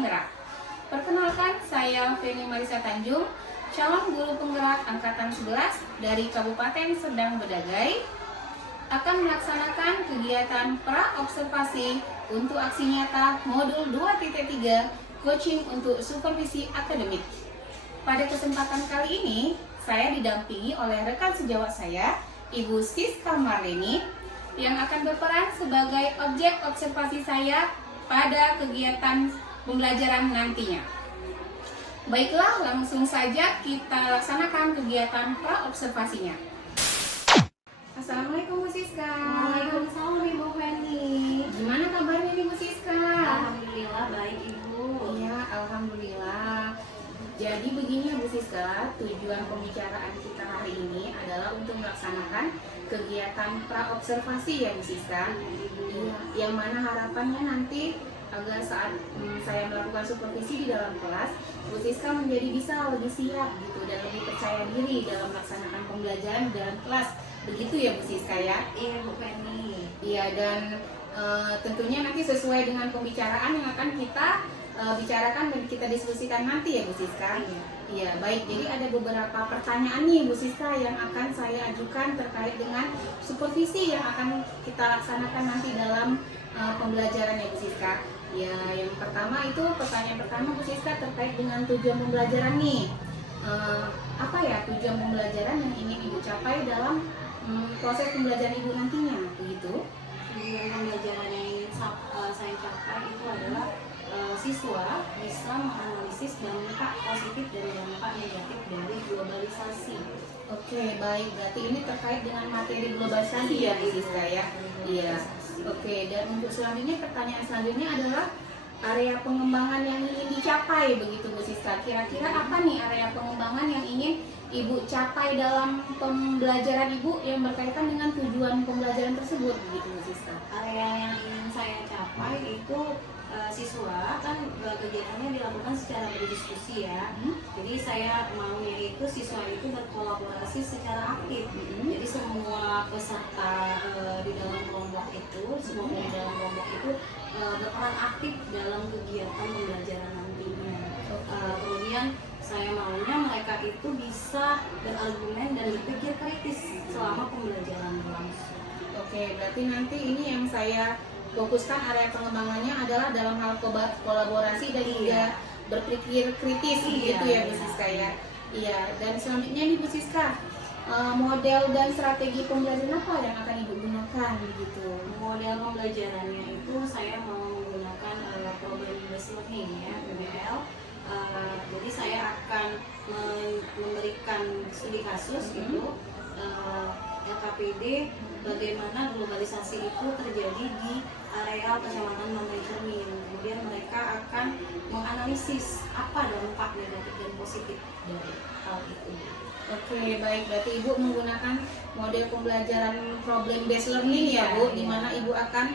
penggerak. Perkenalkan, saya Feni Marisa Tanjung, calon guru penggerak angkatan 11 dari Kabupaten Serdang Bedagai, akan melaksanakan kegiatan pra-observasi untuk aksi nyata modul 2.3 coaching untuk supervisi akademik. Pada kesempatan kali ini, saya didampingi oleh rekan sejawat saya, Ibu Siska Marleni, yang akan berperan sebagai objek observasi saya pada kegiatan pembelajaran nantinya. Baiklah, langsung saja kita laksanakan kegiatan pra-observasinya. Assalamualaikum Bu Siska. Waalaikumsalam Ibu Feni. Gimana kabarnya nih Bu Siska? Alhamdulillah baik Ibu. Iya, alhamdulillah. Jadi begini Bu Siska, tujuan pembicaraan kita hari ini adalah untuk melaksanakan kegiatan pra-observasi ya Bu Siska. Iya, yang mana harapannya nanti agar saat saya melakukan supervisi di dalam kelas, Bu Siska menjadi bisa lebih siap gitu dan lebih percaya diri dalam melaksanakan pembelajaran di dalam kelas. Begitu ya Bu Siska ya? Iya Bu Feni. Iya, dan tentunya nanti sesuai dengan pembicaraan yang akan kita bicarakan dan kita diskusikan nanti ya Bu Siska. Iya, baik. Jadi ada beberapa pertanyaan nih Bu Siska yang akan saya ajukan terkait dengan supervisi yang akan kita laksanakan nanti dalam pembelajaran ya Bu Siska. Ya, yang pertama itu pertanyaan pertama Bu Siska terkait dengan tujuan pembelajaran nih. Apa ya tujuan pembelajaran yang ingin Ibu capai dalam proses pembelajaran Ibu nantinya, begitu? Tujuan pembelajaran yang ingin saya capai itu adalah siswa bisa menganalisis dampak positif dan dampak negatif dari globalisasi. Oke, baik. Berarti ini terkait dengan materi globalisasi ya Bu Siska ya? Iya. Oke, dan untuk selanjutnya pertanyaan selanjutnya adalah area pengembangan yang ingin dicapai begitu Bu Siska. Kira-kira apa nih area pengembangan yang ingin Ibu capai dalam pembelajaran Ibu yang berkaitan dengan tujuan pembelajaran tersebut begitu Bu Siska? Area yang ingin saya capai itu siswa kan kegiatannya dilakukan secara berdiskusi ya. Jadi saya maunya itu siswa itu berkolaborasi secara aktif. Jadi semua peserta di dalam kelompok itu, semua di dalam kelompok itu berperan aktif dalam kegiatan pembelajaran nantinya. Kemudian saya maunya mereka itu bisa berargumen dan berpikir kritis selama pembelajaran berlangsung. Oke, berarti nanti ini yang saya fokuskan area pengembangannya adalah dalam hal kolaborasi dan juga berpikir kritis gitu ya Bu Siska ya. Iya, dan selanjutnya nih Bu Siska, model dan strategi pembelajaran apa yang akan Ibu gunakan begitu? Model pembelajarannya itu saya mau menggunakan problem based learning ya, PBL. Jadi saya akan memberikan studi kasus itu LKPD bagaimana globalisasi itu terjadi di areal Kecamatan Mambai Cermin. Kemudian mereka akan menganalisis apa dampak negatif dan positif dari hal itu. Oke, baik. Berarti Ibu menggunakan model pembelajaran problem based learning ya Bu, di mana Ibu akan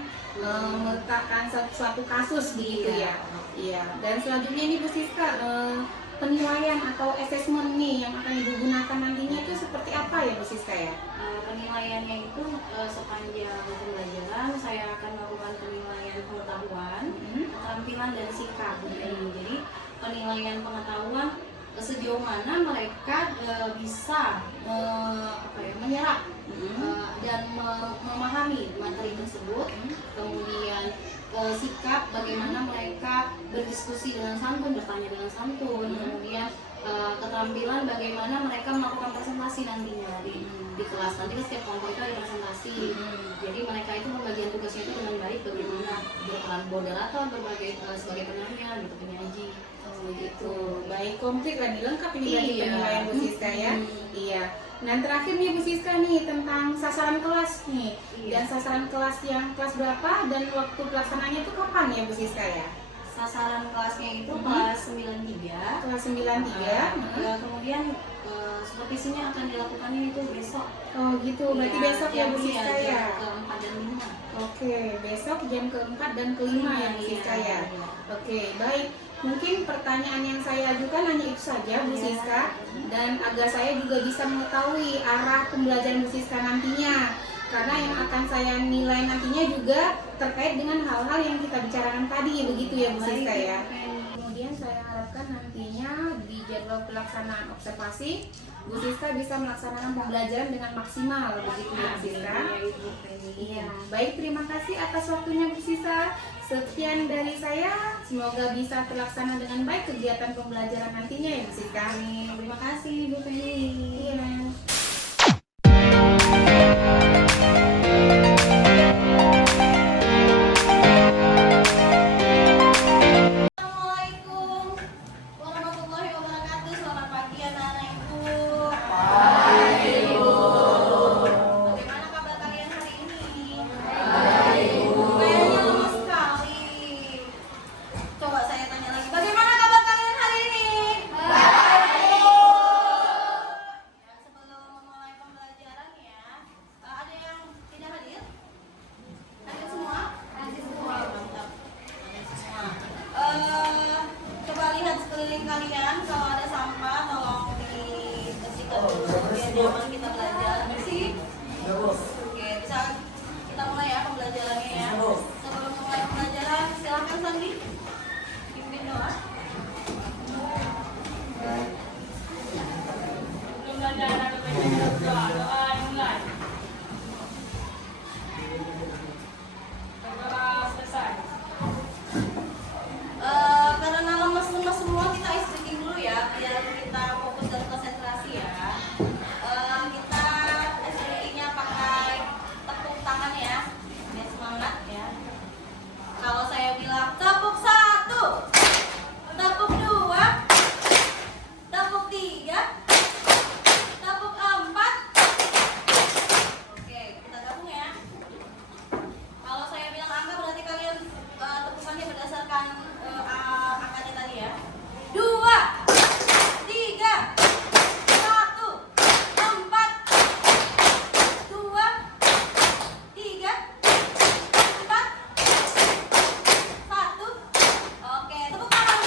meletakkan suatu kasus begitu ya. Iya. Dan selanjutnya ini Bu Siska, penilaian atau assessment nih yang akan Ibu gunakan nantinya itu seperti apa ya Bu Siska ya? Penilaiannya itu sepanjang pembelajaran saya akan melakukan penilaian pengetahuan, keterampilan dan sikap. Jadi penilaian pengetahuan sejauh mana mereka bisa menyerap dan memahami materi tersebut. Kemudian sikap bagaimana mereka berdiskusi dengan santun, bertanya dengan santun. Kemudian keterampilan bagaimana mereka melakukan presentasi nantinya di kelas. Nanti setiap kelompok itu ada presentasi. Jadi mereka itu pembagian tugasnya itu dengan baik, bagaimana berperan moderator, sebagai penanya, gitu, penyaji. Begitu. Baik, komplit lagi lengkap ini berarti penilaian Bu Siska ya. Iya. Nah, terakhir nih Bu Siska nih tentang sasaran kelas nih. Dan sasaran kelas yang kelas berapa dan waktu pelaksanaannya itu kapan ya Bu Siska ya? Sasaran kelasnya itu kelas 93. Kelas 93. Kemudian supervisinya akan dilakukannya itu besok. Oh gitu, berarti besok ya Bu Siska ya? Jam ke-4 dan 5. Oke, besok jam ke-4 dan ke-5 ya Bu Siska ya? Oke, baik. Mungkin pertanyaan yang saya ajukan hanya itu saja Bu Siska, dan agar saya juga bisa mengetahui arah pembelajaran Bu Siska nantinya, karena yang akan saya nilai nantinya juga terkait dengan hal-hal yang kita bicarakan tadi, begitu ya Bu Siska ya? pelaksanaan observasi, Bu Siska bisa melaksanakan pembelajaran dengan maksimal, begitu ya Bu Siska? Iya, baik, terima kasih atas waktunya Bu Siska. Sekian dari saya, semoga bisa terlaksana dengan baik kegiatan pembelajaran nantinya ya Bu Siska. Terima kasih Bu Feni. Iya. Assalamualaikum warahmatullahi wabarakatuh. Selamat pagi anak-anakku. Bagaimana kabar kalian hari ini? Kayaknya lemas sekali. Coba saya tanya lagi. Bagaimana kabar kalian hari ini? Dan sebelum memulai pembelajaran ya, ada yang tidak hadir? Hadir semua? Hadir semua. Mantap. Hadir semua. Coba lihat sekeliling kalian, kalau ada sampah tolong dibersihkan dulu biar nyaman kita belajar. Bersih? Oke, bisa kita mulai ya pembelajarannya ya. Sebelum mulai pembelajaran, silakan Sandi pimpin doa. Sebelum belajar ada baiknya doa dimulai. Berdoa selesai. Karena lemas-lemas semua, kita stretching dulu ya biar kita fokus dan konsentrasi ya. Kita stretchingnya pakai tepuk tangan ya biar semangat ya. Kalau saya bilang tepuk 1, tepuk 2, tepuk 3, tepuk 4. Oke, kita gabung ya. Kalau saya bilang angka berarti kalian tepukannya berdasarkan angkanya tadi ya. 2, 3, 1, 4, 2, 3, 4, 1. Oke, tepuk tangan.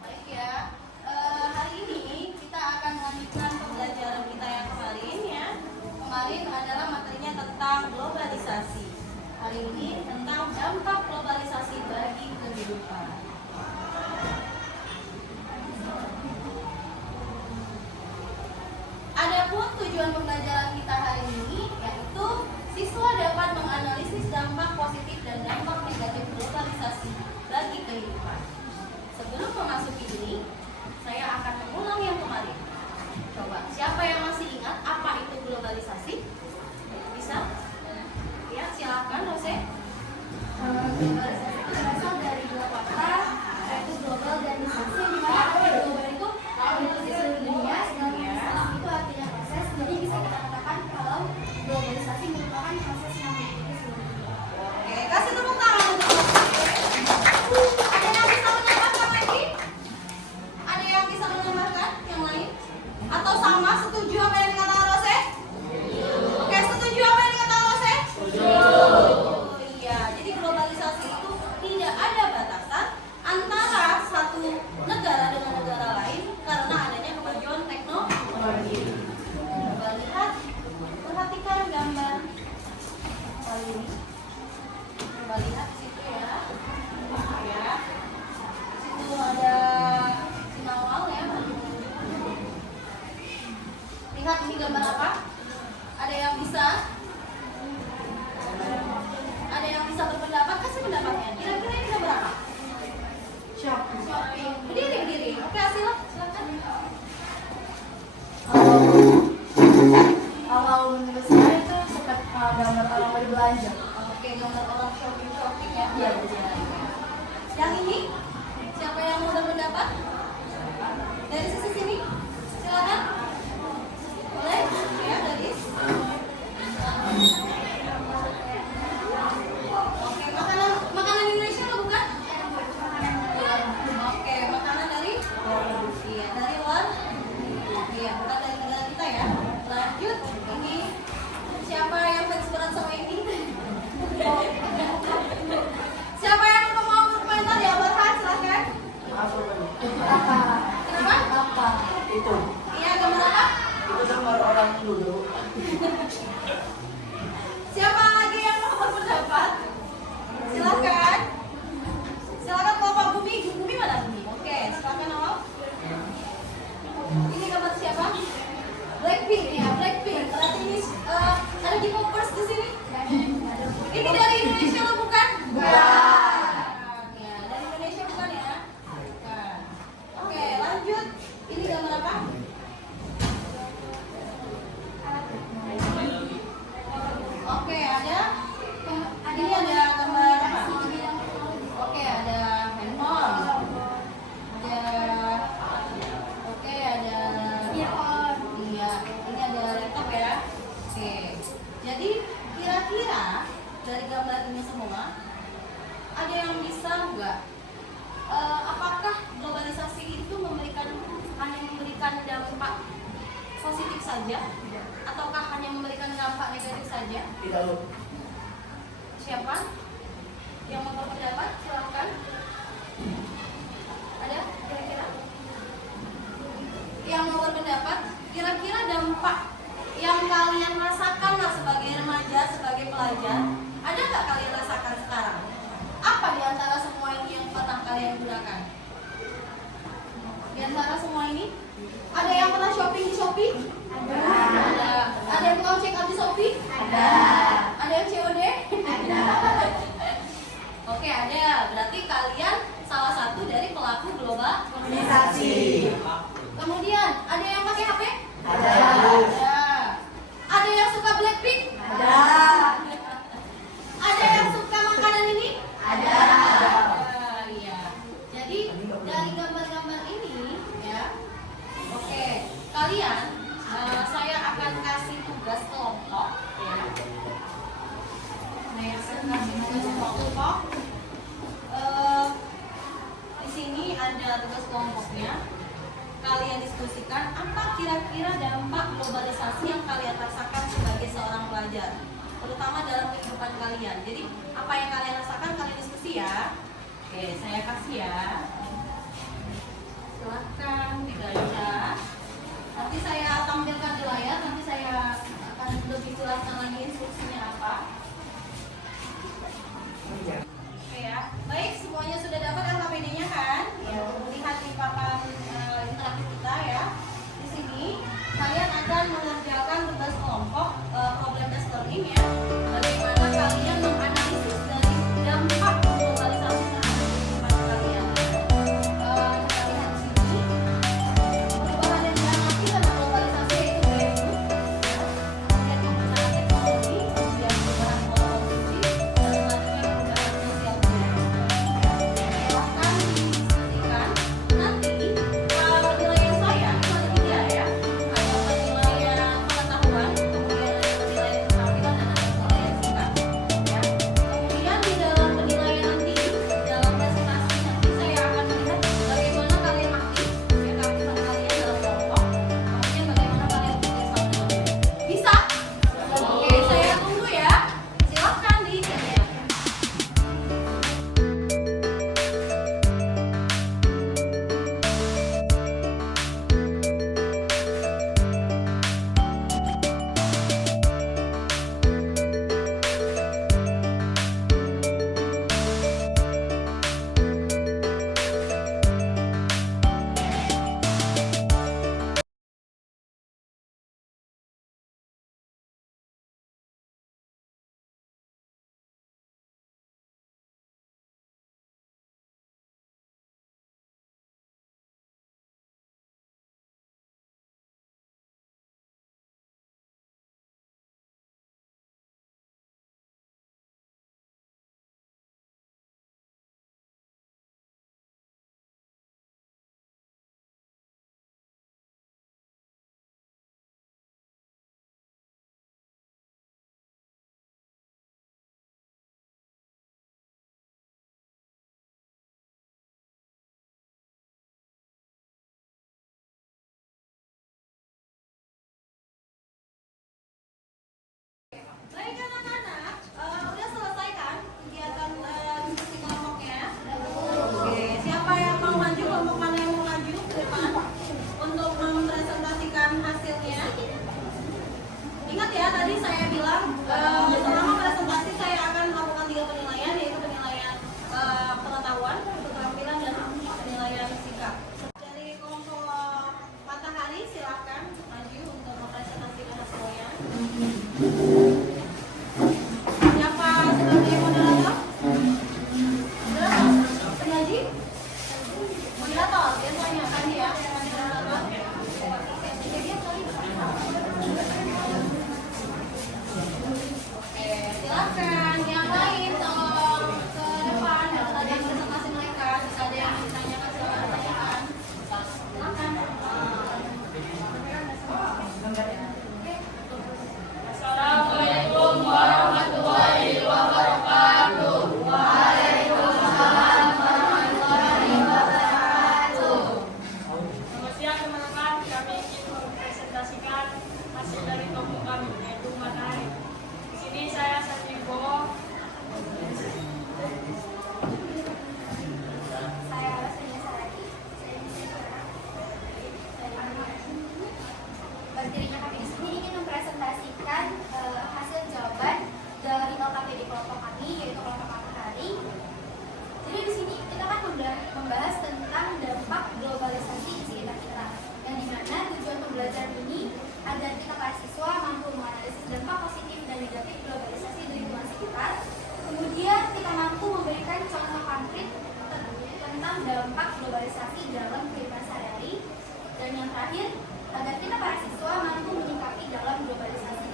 Baik ya. Hari ini kita akan melanjutkan pembelajaran kita yang kemarin ya. Kemarin adalah materinya tentang globalisasi. Hari ini tentang dampak globalisasi bagi kehidupan. Adapun tujuan pembelajaran kita hari ini yaitu siswa dapat menganalisis dampak positif dan dampak negatif globalisasi bagi kehidupan. Sebelum memasuki ini, saya akan mengulang yang kemarin. Coba, siapa yang masih ingat apa itu globalisasi? Bisa? Ya, silakan, Rose. Globalisasi itu berasal dari dua kata, yaitu global dan lisasi, yang dimana arti global itu meliputi seluruh dunia, sedangkan lisasi itu artinya proses. Jadi bisa kita katakan kalau globalisasi merupakan proses yang meliputi seluruh dunia. Oke, kasih tepuk tangan untuk Rose. Ada yang bisa menambahkan lagi? Ada yang bisa menambahkan yang lain? Atau sama setuju apa yang dikatakan Rose? Oke, setuju apa yang dikatakan Rose? Oh iya, jadi globalisasi itu tidak ada batasan antara satu negara dengan negara lain karena adanya kemajuan teknologi. Coba lihat, perhatikan gambar kali ini. Coba lihat di situ ya. Ya. Di situ ada sinawal ya. Lihat ini gambar apa? Ada yang bisa? Ada yang bisa berpendapat? Kasih pendapatnya. Kira-kira ini gambar apa? Shopping. Berdiri. Oke, silakan. Kalau menurut saya itu seperti gambar orang berbelanja. Oke, gambar orang shopping ya. Iya. Yang ini? Siapa yang mau berpendapat? Dari sisi sini? Silakan. Boleh? Ya, gadis. Oke, makanan Indonesia lo bukan? Oke, makanan dari? Iya, dari luar? Iya, bukan dari negara kita ya. Lanjut, ini siapa yang fans berat sama ini? Siapa saja? Ataukah hanya memberikan dampak negatif saja? Tidak. Siapa yang mau berpendapat? Silakan. Ada kira-kira? Yang mau berpendapat, kira-kira dampak yang kalian rasakan lah sebagai remaja, sebagai pelajar, ada nggak kalian rasakan sekarang? Apa di antara semua ini yang pernah kalian gunakan? Di antara semua ini, ada yang pernah shopping di Shopee? Ada. Ada yang tukang check out di Shopee? Ada. Ada yang COD? Ada. Oke, ada. Berarti kalian salah satu dari pelaku globalisasi. Kemudian, ada yang pakai HP? Ada. Ada. Ada yang suka Blackpink? Ada. Ada yang suka makanan ini? Ada. Iya. Jadi dari gambar-gambar ini, ya. Oke, kalian, saya akan kasih tugas kelompok, ya. Saya akan kasih tugas kelompok. Di sini ada tugas kelompoknya. Kalian diskusikan apa kira-kira dampak globalisasi yang kalian rasakan sebagai seorang pelajar, terutama dalam kehidupan kalian. Jadi apa yang kalian rasakan kalian diskusi ya. Oke, saya kasih ya. Silakan dibaca. Nanti saya tampilkan di layar. Nanti saya akan lebih jelaskan lagi instruksinya apa. Oke ya. Baik, semuanya sudah dapat LKPD-nya kan? Ya, lihat di papan interaktif kita ya. Di sini kalian akan mengerjakan tugas kelompok problem based learning ya. Bagaimana kalian menganalisis dari dampak globalisasi terhadap kehidupan kalian. Kita lihat di sini. Perubahan yang diamati karena globalisasi yaitu gaya hidup, kemudian penggunaan teknologi, kemudian perubahan dampak globalisasi dalam kehidupan sehari-hari. Dan yang terakhir, agar kita para siswa mampu menyikapi dalam globalisasi.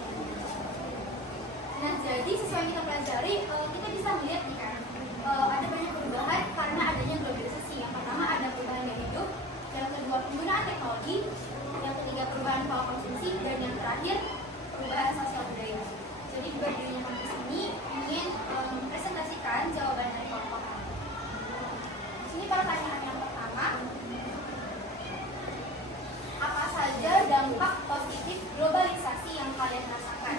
Nah, jadi sesuai yang kita pelajari, kita bisa melihat nih kan, ada banyak perubahan karena adanya globalisasi. Yang pertama ada perubahan gaya hidup, yang kedua penggunaan teknologi, yang ketiga perubahan pola konsumsi, dan yang terakhir perubahan sosial budaya. Jadi berdirinya kampus ini ingin mempresentasikan jawaban dari kelompok kami. Di sini pertanyaan yang pertama, apa saja dampak positif globalisasi yang kalian rasakan?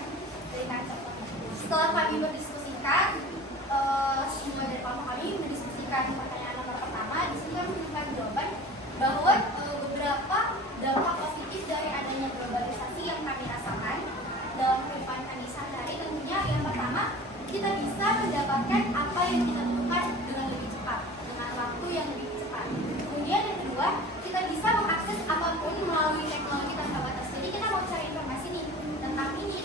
Berikan contoh. Setelah kami berdiskusikan, semua dari kelompok kami mendiskusikan pertanyaan nomor pertama. Di sini kami menemukan jawaban bahwa beberapa dampak positif dari adanya globalisasi yang kami rasakan dalam kehidupan kami sehari-hari. Tentunya yang pertama, kita bisa mendapatkan apa yang kita butuhkan dengan lebih cepat, dengan waktu yang lebih cepat. Kemudian yang kedua, kita bisa mengakses apapun melalui teknologi tanpa batas. Jadi kita mau cari informasi nih tentang ini,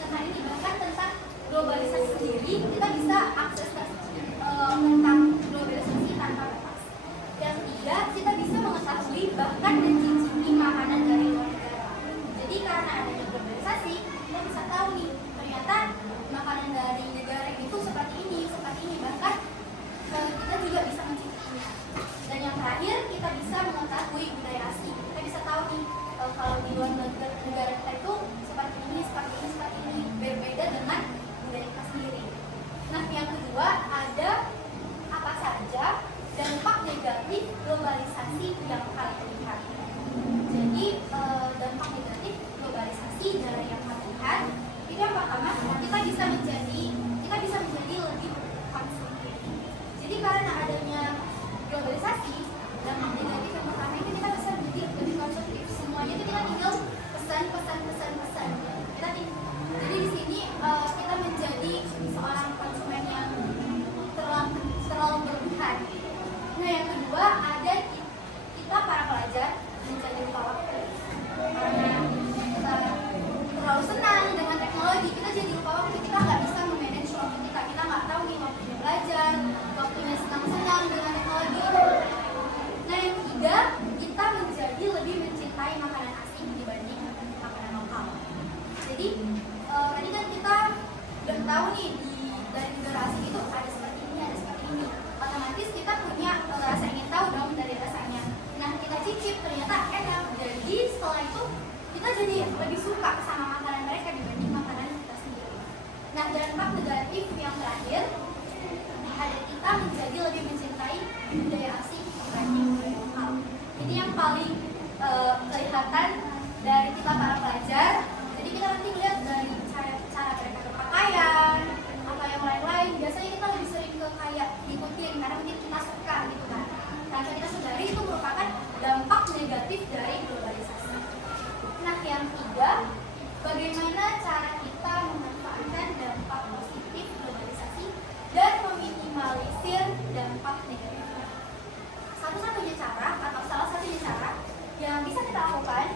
bahkan tentang globalisasi sendiri, kita bisa akses tentang globalisasi tanpa batas. Yang ketiga, kita bisa mengetahui bahkan mencicipi makanan dari luar negara. Jadi karena adanya globalisasi, kita bisa tahu nih, ternyata makanan dari negara itu seperti ini, bahkan kita juga bisa mencicipinya. Dan yang terakhir, kita bisa mengetahui budaya asing. Kita bisa tahu nih, kalau di luar negara kita itu seperti ini, berbeda dengan budaya kita sendiri. Nah, yang kedua, ada apa saja dampak negatif globalisasi yang kalian lihat. Jadi dampak negatif globalisasi dari yang kalian lihat itu yang pertama, kita bisa menjadi lebih konsumtif. Jadi karena adanya globalisasi, dampak negatif yang pertama itu kita bisa menjadi lebih konsumtif. Semuanya itu kita tinggal pesan. Jadi di sini kita menjadi seorang konsumen yang terlalu berlebihan. Nah, yang kedua ada kita para pelajar menjadi lupa waktu. Karena kita terlalu senang dengan teknologi, kita jadi lupa waktu. Kita nggak bisa memanage waktu kita. Kita nggak tahu nih waktunya belajar, waktunya senang-senang dengan teknologi. Nah, yang ketiga, kita menjadi lebih mencintai makanan asing dibanding makanan lokal. Jadi tadi kan kita udah tahu nih dari negara asing itu ada seperti ini. Otomatis kita punya rasa ingin tahu dong dari rasanya. Nah, kita cicip ternyata enak. Jadi setelah itu kita jadi lebih suka sama makanan mereka dibanding makanan kita sendiri. Nah, dampak negatif yang terakhir ada kita menjadi lebih mencintai budaya asing dibanding budaya lokal. Ini yang paling kelihatan dari kita para pelajar. Jadi kita nanti lihat dari cara mereka berpakaian, apa yang lain-lain. Biasanya kita lebih sering ke kayak ikutin karena mungkin kita suka gitu kan. Karena kita sadari itu merupakan dampak negatif dari globalisasi. Nah, yang ketiga, bagaimana cara kita memanfaatkan dampak positif globalisasi dan meminimalisir dampak negatifnya. Satu-satunya cara atau salah satunya cara yang bisa kita lakukan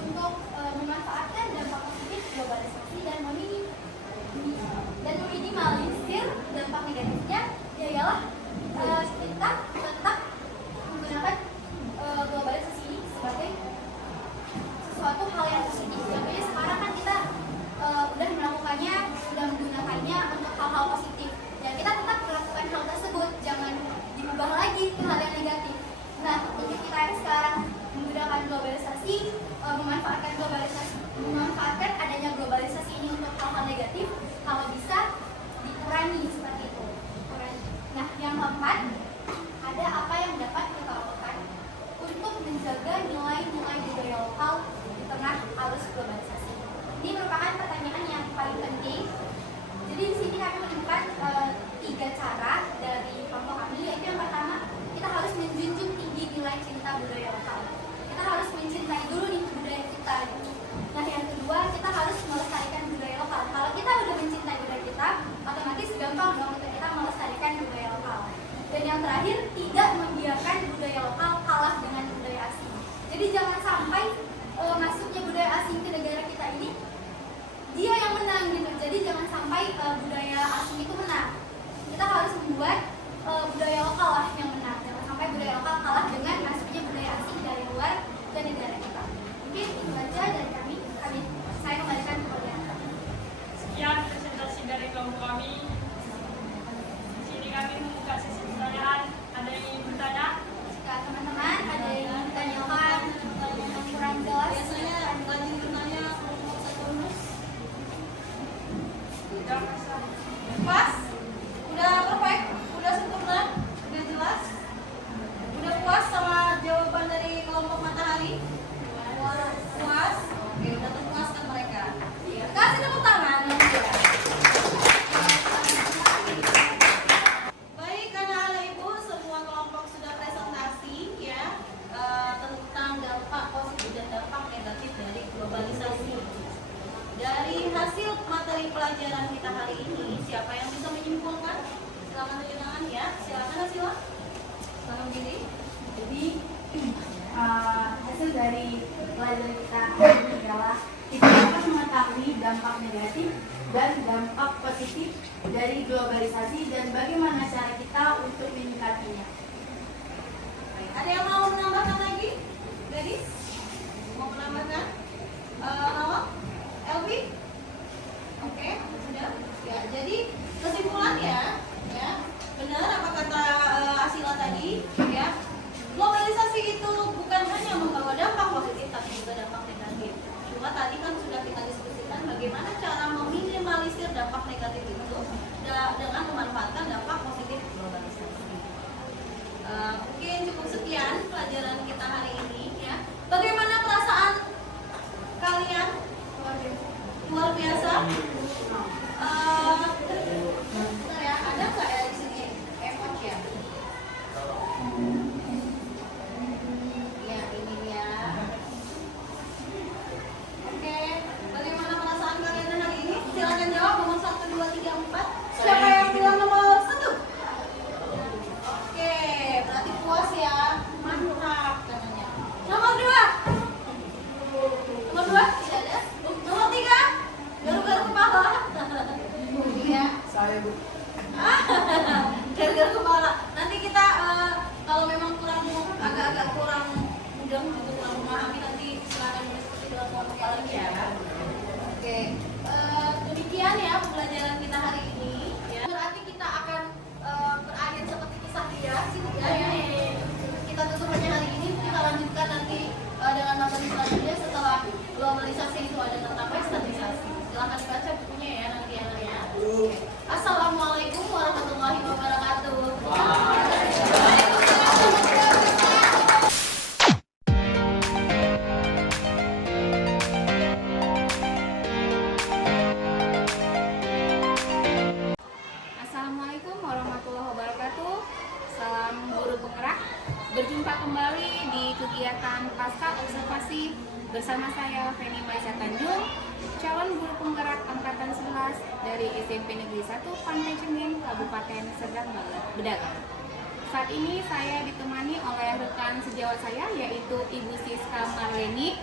untuk memanfaatkan dampak positif globalisasi dan meminimalisir dampak negatifnya ialah kita tetap menggunakan globalisasi ini sebagai sesuatu hal yang positif. Contohnya sekarang kan kita udah menggunakannya untuk hal-hal positif. Ya, kita tetap melakukan hal tersebut, jangan diubah lagi ke hal yang negatif. Nah, untuk kita yang sekarang menggunakan globalisasi, memanfaatkan adanya globalisasi ini untuk hal-hal negatif, kalau bisa dikurangi seperti itu. Nah, yang keempat, ada apa yang dapat kita lakukan untuk menjaga nilai-nilai budaya lokal di tengah arus globalisasi. Ini merupakan pertanyaan yang paling penting. Jadi di sini kami menemukan 3 cara dari kelompok kami, yaitu yang pertama, kita harus menjunjung tinggi nilai cinta budaya lokal. Kita harus mencintai dulu nih budaya kita. Nah, yang kedua, kita harus melestarikan budaya lokal. Kalau kita udah mencintai budaya kita, otomatis gampang dong untuk kita melestarikan budaya lokal. Dan yang terakhir, tidak membiarkan budaya lokal kalah dengan budaya asing. Jadi jangan sampai masuknya budaya asing ke negara kita ini dia yang menang gitu. Jadi jangan sampai budaya asing itu menang. Kita harus membuat budaya lokal lah yang menang. Jangan sampai budaya lokal kalah dengan Salam diri. Jadi hasil dari pelajaran kita hari ini adalah kita dapat mengetahui dampak negatif dan dampak positif dari globalisasi dan bagaimana cara kita untuk menyikapinya. Ada yang mau menambahkan lagi? Gadis? Mau menambahkan? Awak? Elvi? Oke, sudah. Ya, jadi kesimpulan ya, benar apa kata Asila tadi, ya. Globalisasi itu bukan hanya membawa dampak positif tapi juga dampak negatif. Cuma tadi kan sudah kita diskusikan bagaimana cara meminimalisir dampak negatif itu dengan memanfaatkan dampak positif globalisasi. Mungkin cukup sekian pelajaran kita hari ini ya. Bagaimana perasaan kalian? Luar biasa. Bentar ya, ada nggak ya di sini emoji ya? Ya, ini dia. Oke, bagaimana perasaan kalian hari ini? Silakan jawab nomor 1, 2, 3, 4. Siapa yang bilang nomor 1? Oke, berarti puas ya. Mantap katanya. Nomor 2. Nomor 2 tidak ada. Nomor 3. Garu-garu kepala. Iya. Saya Bu. Garu-garu kepala. Nanti kita kalau memang agak-agak kurang mudeng gitu, kurang memahami, nanti silakan diskusi dengan kelompok lagi ya. Oke, demikian ya pembelajaran kita hari ini. Ya. Berarti kita akan berakhir seperti kisah dia, ya. Kita tutup hanya hari ini, kita lanjutkan nanti dengan materi selanjutnya setelah globalisasi itu ada tentang westernizasi. Silakan dibaca bukunya ya nanti ya. Assalamualaikum warahmatullahi wabarakatuh. Assalamualaikum warahmatullahi wabarakatuh. Salam guru penggerak. Berjumpa kembali di kegiatan Pasca Observasi bersama saya Feni Maisa Tanjung, calon guru penggerak angkatan 11 dari SMP Negeri 1 Pantai Cengeng, Kabupaten Serdang Bedagai. Saat ini saya ditemani oleh rekan sejawat saya yaitu Ibu Siska Marleni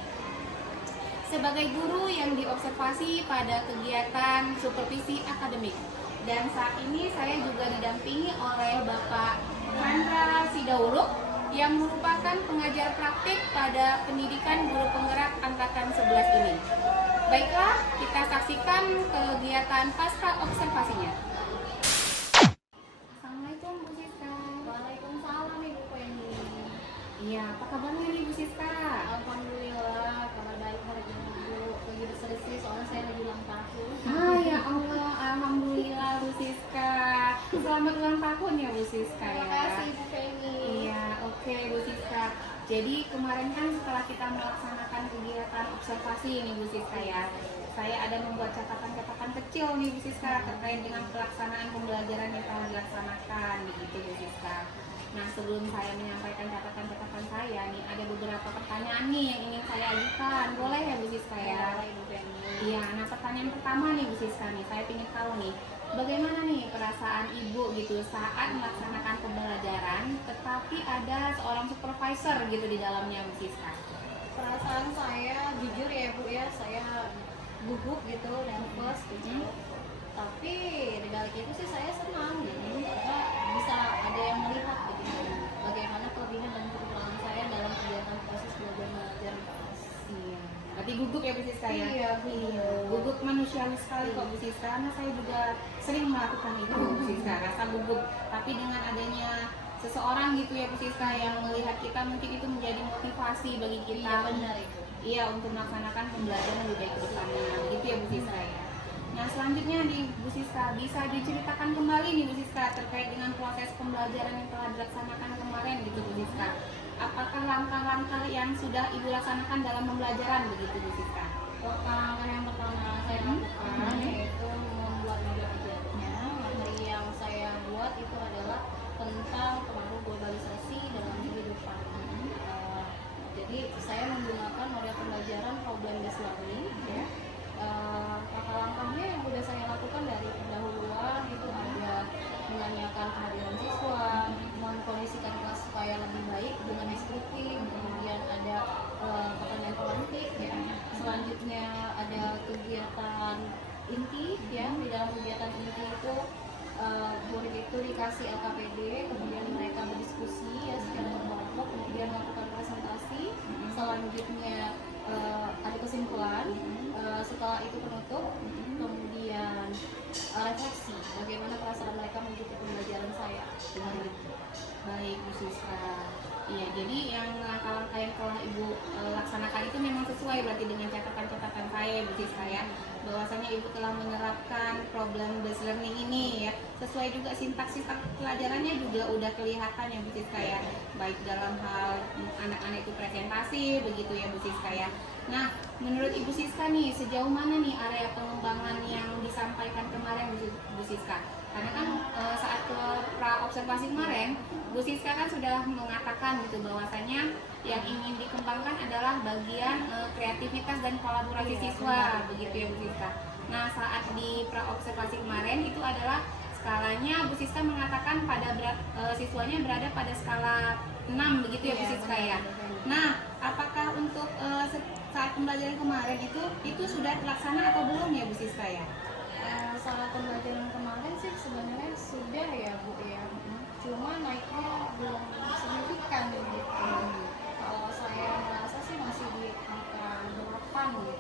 sebagai guru yang diobservasi pada kegiatan supervisi akademik. Dan saat ini saya juga didampingi oleh Bapak Chandra Sidauluk yang merupakan pengajar praktik pada pendidikan guru penggerak angkatan 11 ini. Baiklah, kita saksikan kegiatan pasca observasinya. Assalamualaikum Bu Siska. Waalaikumsalam Ibu Feni. Iya, apa kabarnya nih Bu Siska? Alhamdulillah, kabar baik hari ini Bu. Lagi berselisih soalnya saya lagi ulang tahun. Ya Allah, alhamdulillah Bu Siska. Selamat ulang tahun ya Bu Siska ya. Terima kasih Ibu Feni. Iya, oke Bu Siska. Jadi kemarin kan setelah kita melaksanakan kegiatan observasi ini Bu Siska ya, saya ada membuat catatan-catatan kecil nih Bu Siska terkait dengan pelaksanaan pembelajaran yang telah dilaksanakan begitu Bu Siska. Nah, sebelum saya menyampaikan catatan-catatan saya nih, ada beberapa pertanyaan nih yang ingin saya ajukan. Boleh ya Bu Siska ya? Boleh Ibu Feni. Iya, nah pertanyaan pertama nih Bu Siska nih, saya ingin tahu nih, bagaimana nih perasaan Ibu gitu saat melaksanakan pembelajaran tetapi ada seorang supervisor gitu di dalamnya Bu Siska? Perasaan saya jujur ya Bu ya, saya gugup gitu, nervous gitu. Tapi di balik itu sih saya senang gitu, karena bisa ada yang melihat gitu bagaimana kelebihan dan kekurangan saya dalam kegiatan proses belajar mengajar di kelas. Iya. Berarti gugup ya Bu Siska ya? Iya, gugup. Gugup manusiawi sekali kok Bu Siska, karena saya juga sering melakukan itu Bu Siska, rasa gugup. Tapi dengan adanya seseorang gitu ya Bu Siska yang melihat kita, mungkin itu menjadi motivasi bagi kita. Iya benar itu. Iya, untuk melaksanakan pembelajaran lebih baik ke depannya. Gitu ya Bu Siska ya. Nah, selanjutnya nih Bu Siska, bisa diceritakan kembali nih Bu Siska terkait dengan proses pembelajaran yang telah dilaksanakan kemarin gitu Bu Siska. Apakah langkah-langkah yang sudah Ibu laksanakan dalam pembelajaran begitu Bu Siska? Langkah yang pertama saya lakukan yaitu membuat materi. Materi yang saya buat itu adalah tentang pengaruh globalisasi dalam kehidupan. Jadi saya menggunakan model pembelajaran problem based learning. Ya. Langkah-langkahnya yang sudah saya lakukan dari pendahuluan itu ada menanyakan kehadiran siswa, mengkondisikan kelas supaya dikasih LKPD, kemudian mereka berdiskusi ya secara berkelompok, kemudian melakukan presentasi, selanjutnya ada kesimpulan, setelah itu penutup, kemudian refleksi bagaimana perasaan mereka mengikuti pembelajaran saya. Baik Bu Siska. Iya, jadi yang langkah-langkah yang telah Ibu laksanakan itu memang sesuai berarti dengan catatan-catatan saya Bu Siska ya. Bahwasanya Ibu telah menerapkan problem based learning ini ya. Sesuai juga sintaksis pelajarannya juga udah kelihatan ya Bu Siska ya. Baik dalam hal anak-anak itu presentasi begitu ya Bu Siska ya. Nah, menurut Ibu Siska nih sejauh mana nih area pengembangan yang disampaikan kemarin Bu Siska? Karena kan saat ke pra observasi kemarin, Bu Siska kan sudah mengatakan gitu bahwasanya yang ingin dikembangkan adalah bagian kreativitas dan kolaborasi siswa, begitu ya Bu Siska. Nah, saat di pra observasi kemarin itu adalah skalanya Bu Siska mengatakan pada siswanya berada pada skala 6 begitu ya Bu Siska ya. Nah, apakah untuk saat pembelajaran kemarin itu sudah terlaksana atau belum ya Bu Siska ya? Saat pembelajaran kemarin sih sebenarnya sudah ya Bu ya, cuma naiknya belum signifikan gitu. Kalau saya merasa sih masih di angka 8 gitu.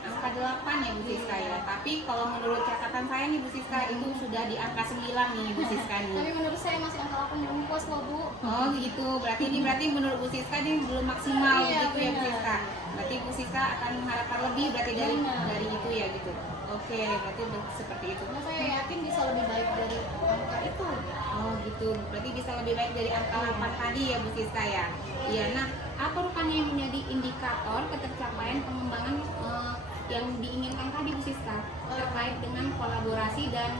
Angka 8 ya Bu Siska ya. Tapi kalau menurut catatan saya nih Bu Siska itu sudah di angka 9 nih Bu Siska nih. Tapi menurut saya masih angka 8 belum puas loh Bu. Oh gitu, berarti menurut Bu Siska ini belum maksimal Iya, gitu ya Bu benar. Siska. Berarti Bu Siska akan mengharapkan lebih berarti dari itu ya gitu. Oke, berarti seperti itu. Karena saya yakin bisa lebih baik dari angka itu. Oh gitu, berarti bisa lebih baik dari angka 8 tadi ya Bu Siska ya. Iya, nah apa rupanya yang menjadi indikator ketercapaian pengembangan yang diinginkan tadi Bu Siska terkait dengan kolaborasi dan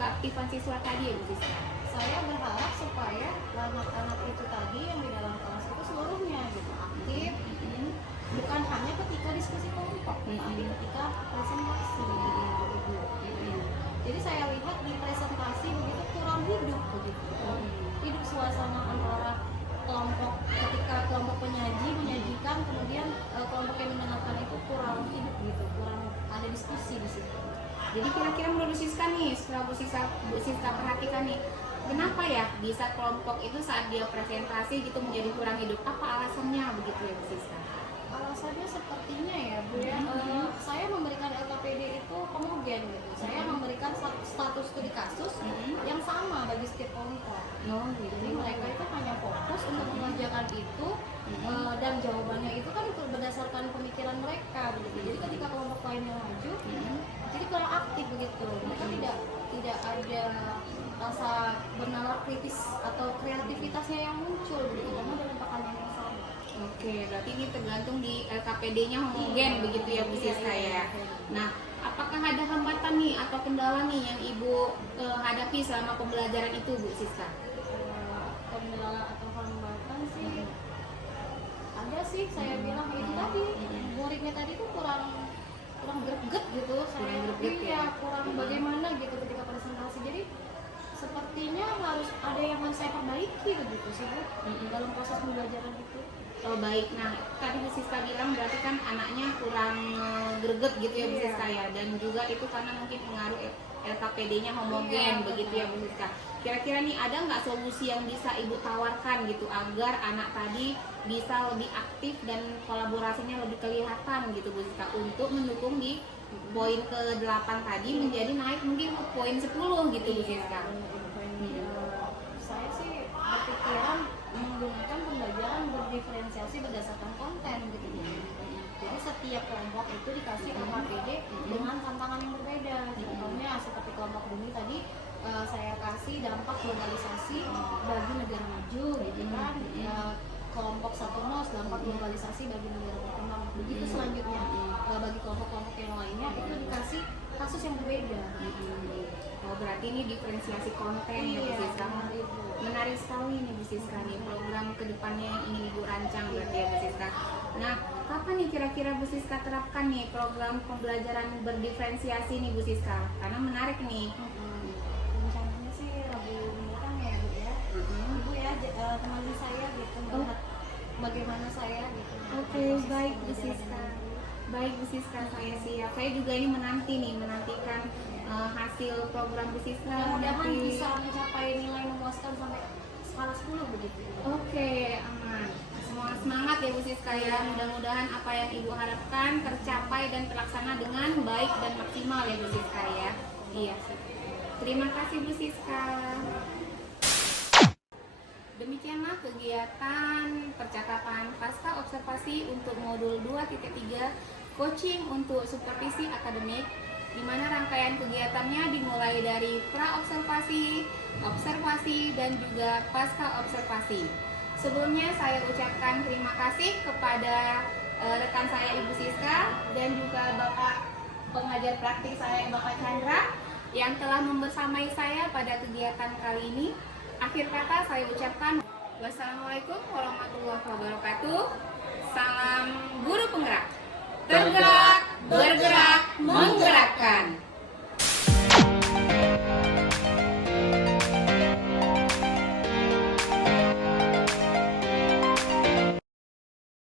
keaktifan siswa tadi ya Bu Siska? Saya berharap supaya anak-anak itu tadi yang di dalam kelas itu seluruhnya gitu aktif, bukan hanya ketika diskusi kelompok, tapi ketika presentasi gitu. Jadi saya lihat di presentasi begitu kurang hidup begitu, hidup suasana antara kelompok ketika kelompok penyaji menyajikan, kemudian kelompok yang mendengarkan itu kurang hidup gitu, kurang ada diskusi di situ. Jadi kira-kira menurut Siska nih, setelah Bu Siska perhatikan nih, kenapa ya bisa kelompok itu saat dia presentasi gitu menjadi kurang hidup? Apa alasannya begitu ya Bu Siska? Alasannya sepertinya ya Bu ya, saya memberikan LKPD itu homogen gitu. Saya memberikan status studi kasus yang sama bagi setiap kelompok. Oh gitu. Jadi mereka itu hanya fokus untuk mengerjakan itu, dan jawabannya itu kan berdasarkan pemikiran mereka begitu. Jadi ketika kelompok lain yang maju, jadi kurang aktif begitu. Mereka tidak ada rasa bernalar kritis atau kreativitasnya yang muncul begitu, karena dalam tekanan yang sama. Oke, berarti ini tergantung di LKPD-nya homogen begitu ya Bu Siska ya. Nah, apakah ada hambatan nih atau kendala nih yang Ibu hadapi selama pembelajaran itu Bu Siska? Kendala atau hambatan sih ada sih, saya bilang itu tadi muridnya tadi tuh kurang greget gitu, saya greget ya? kurang bagaimana gitu ketika presentasi. Jadi sepertinya harus ada yang harus saya perbaiki begitu sih Bu dalam proses pembelajaran itu. Oh baik, nah tadi Bu Siska bilang berarti kan anaknya kurang greget gitu ya Bu Siska ya, dan juga itu karena mungkin pengaruh LKPD-nya homogen begitu ya Bu Siska. Kira-kira nih ada nggak solusi yang bisa Ibu tawarkan gitu agar anak tadi bisa lebih aktif dan kolaborasinya lebih kelihatan gitu Bu Siska untuk mendukung di poin ke-8 tadi menjadi naik mungkin ke poin 10 gitu Bu Siska. Saya sih berpikiran menggunakan pembelajaran berdiferensiasi berdasarkan konten gitu. Jadi setiap kelompok itu dikasih LKPD dengan tantangan yang berbeda. Contohnya seperti kelompok bumi tadi, saya kasih dampak globalisasi bagi negara maju gitu kan. Kelompok Satunos dampak globalisasi bagi negara berkembang. Begitu selanjutnya bagi kelompok-kelompok yang lainnya itu dikasih kasus yang berbeda. Oh berarti ini diferensiasi konten ya Bu Siska. Menarik sekali nih Bu Siska nih program kedepannya yang ingin Ibu rancang berarti ya Bu Siska. Nah kapan nih kira-kira Bu Siska terapkan nih program pembelajaran berdiferensiasi nih Bu Siska? Karena menarik nih. Rencananya sih Rabu mendatang ya Bu ya. Ibu ya temani saya gitu melihat bagaimana saya gitu. Oke, baik Bu Siska. Baik Bu Siska, saya siap. Saya juga ini menantikan hasil program Bu Siska? Mudah-mudahan nanti? bisa mencapai nilai memuaskan sampai skala 10 begitu. Oke, aman. Semua semangat ya Bu Siska ya. Mudah-mudahan apa yang Ibu harapkan tercapai dan terlaksana dengan baik dan maksimal ya Bu Siska ya. Iya. Terima kasih Bu Siska. Demikianlah kegiatan percakapan pasca observasi untuk modul 2.3 coaching untuk supervisi akademik, di mana rangkaian kegiatannya dimulai dari pra-observasi, observasi, dan juga pasca observasi. Sebelumnya saya ucapkan terima kasih kepada rekan saya Ibu Siska dan juga Bapak pengajar praktik saya Bapak Chandra yang telah membersamai saya pada kegiatan kali ini. Akhir kata saya ucapkan wassalamualaikum warahmatullahi wabarakatuh. Salam guru penggerak. Tergerak, bergerak, menggerakkan.